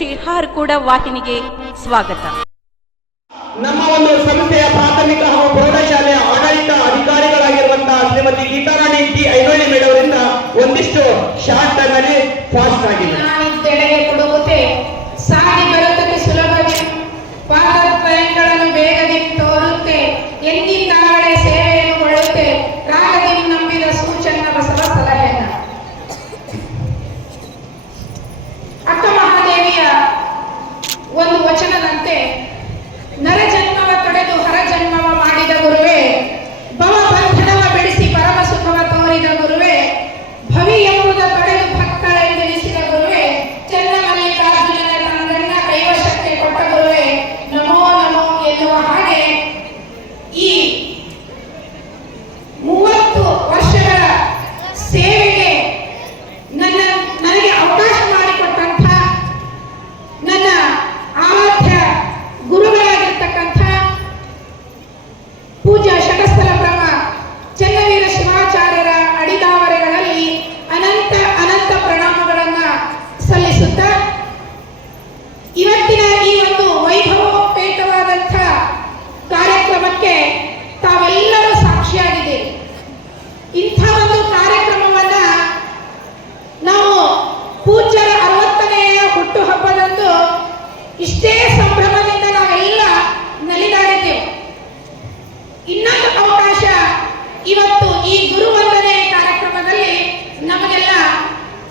ಶ್ರೀಹಾರ್ಗೂಡ ವಾಹಿನಿಗೆ ಸ್ವಾಗತ. ನಮ್ಮ ಒಂದು ಸಂಸ್ಥೆಯ ಪ್ರಾಥಮಿಕ ಹಾಗೂ ಪ್ರೌಢಶಾಲೆಯ ಆಡಳಿತ ಅಧಿಕಾರಿಗಳಾಗಿರುವಂತಹ ಶ್ರೀಮತಿ ಗೀತಾರಾಣಿ ಟಿ ಐನೋಳಿ ಮೇಡವರಿಂದ ಒಂದಿಷ್ಟು ಶಾರ್ಟ್ನಲ್ಲಿ ಫಾಸ್ಟ್ ಆಗಿದೆ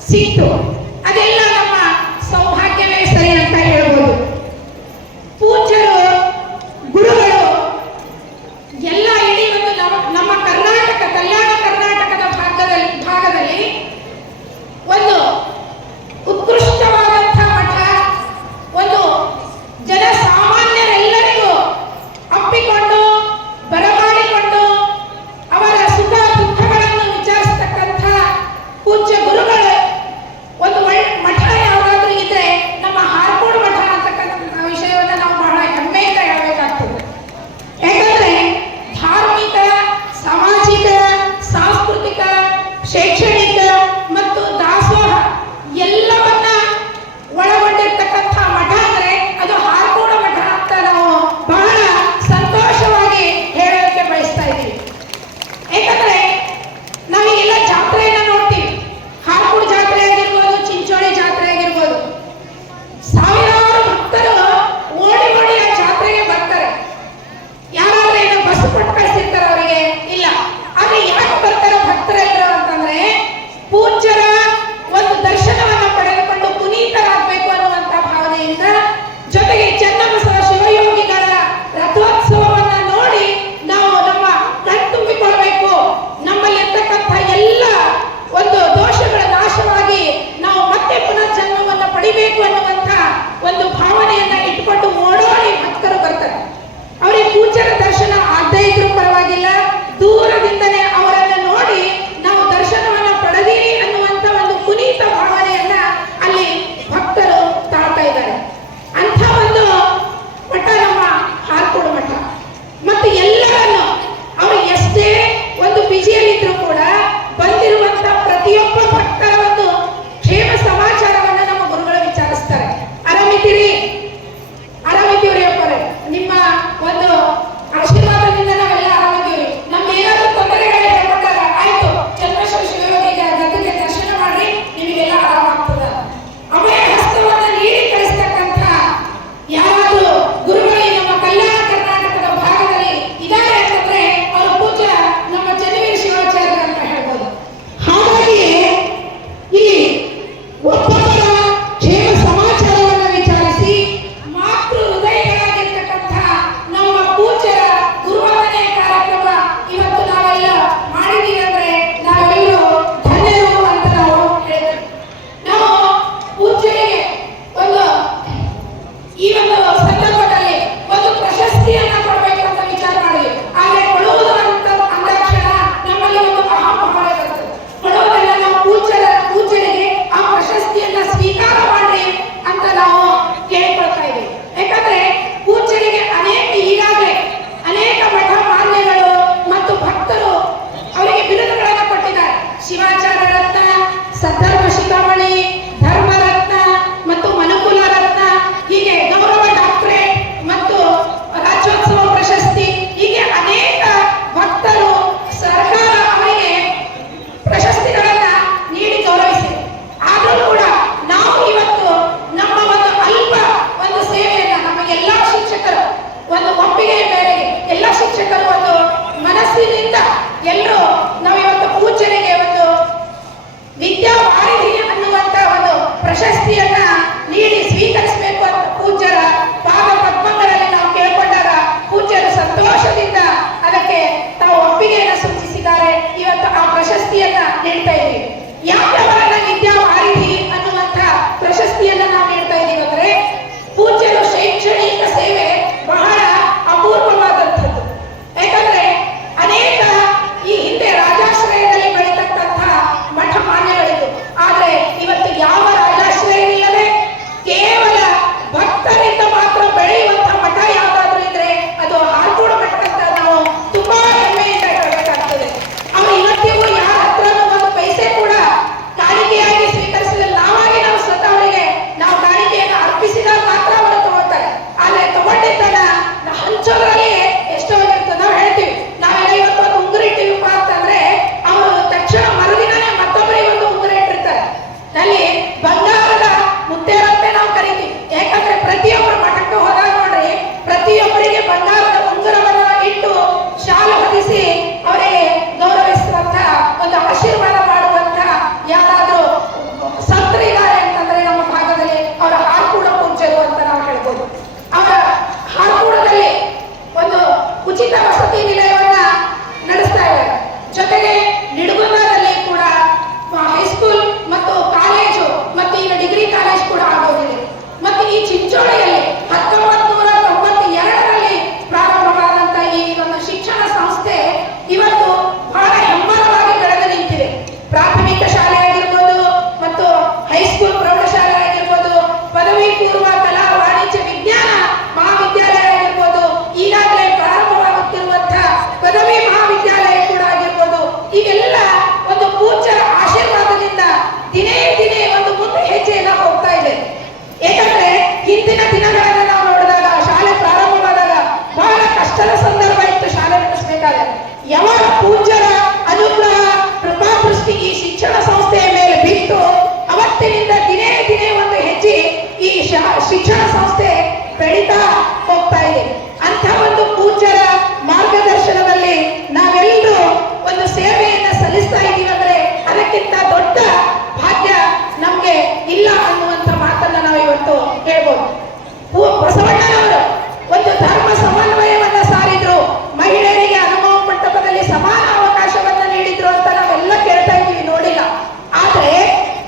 Sito. Até hoje tienen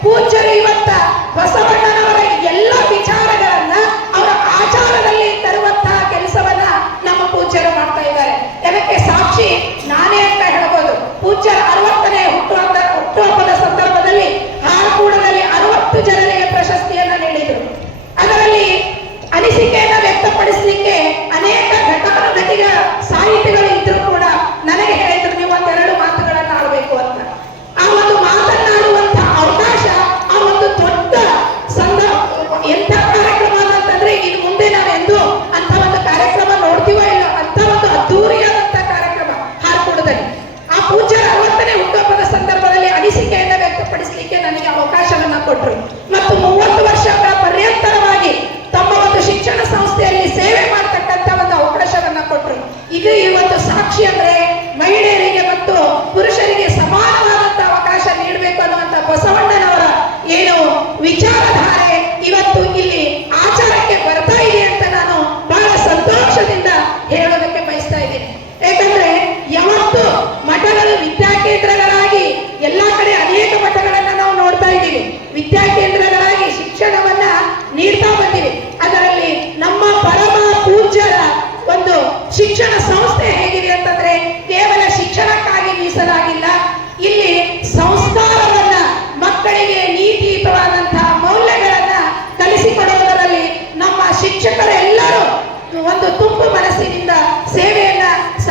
ಪೂಜ್ಯರು ಇವತ್ತ ಬಸವಣ್ಣನವರ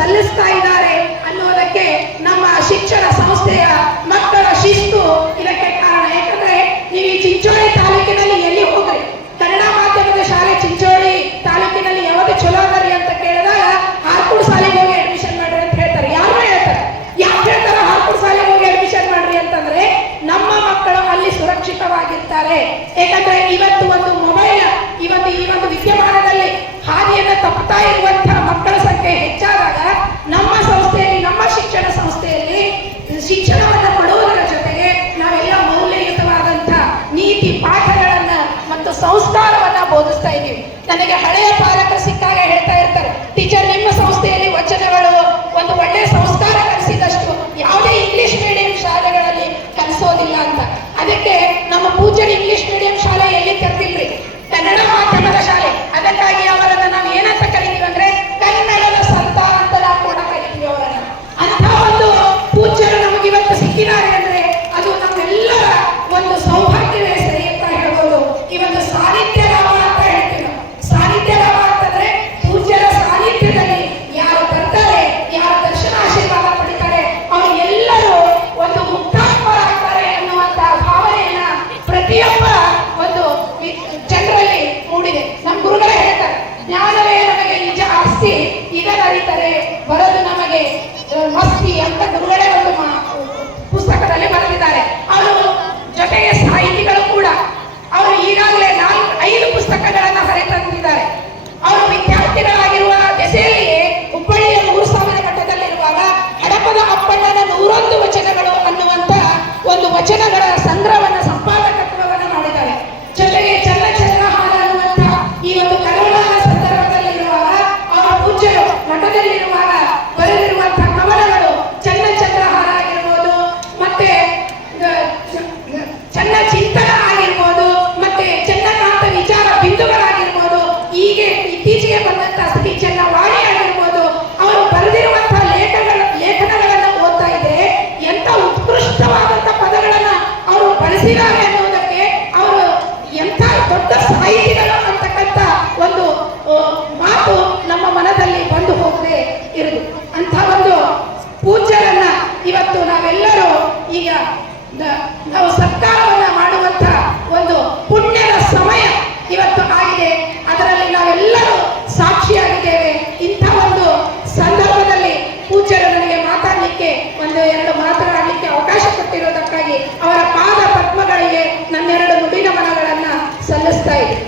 ಸಲ್ಲಿಸ್ತಾ ಇದ್ದಾರೆ ಅನ್ನೋದಕ್ಕೆ ನಮ್ಮ ಶಿಕ್ಷಣ ಸಂಸ್ಥೆಯ ಇರುವುದು ಅಂತ ಒಂದು ಪೂಜ್ಯರನ್ನ ಇವತ್ತು ನಾವೆಲ್ಲರೂ ಈಗ ನಾವು ಸರ್ಕಾರವನ್ನ ಮಾಡುವಂತ ಒಂದು ಪುಣ್ಯದ ಸಮಯ ಇವತ್ತು ಆಗಿದೆ. ಅದರಲ್ಲಿ ನಾವೆಲ್ಲರೂ ಸಾಕ್ಷಿಯಾಗಿದ್ದೇವೆ. ಇಂಥ ಒಂದು ಸಂದರ್ಭದಲ್ಲಿ ಪೂಜ್ಯರು ನನಗೆ ಮಾತಾಡಲಿಕ್ಕೆ ಒಂದು ಎರಡು ಮಾತನಾಡಲಿಕ್ಕೆ ಅವಕಾಶ ಕೊಟ್ಟಿರೋದಕ್ಕಾಗಿ ಅವರ ಪಾದ ಪದ್ಮಗಳಿಗೆ ನನ್ನೆರಡು ನುಡಿ ಮನಗಳನ್ನ ಸಲ್ಲಿಸ್ತಾ ಇದ್ದೀನಿ.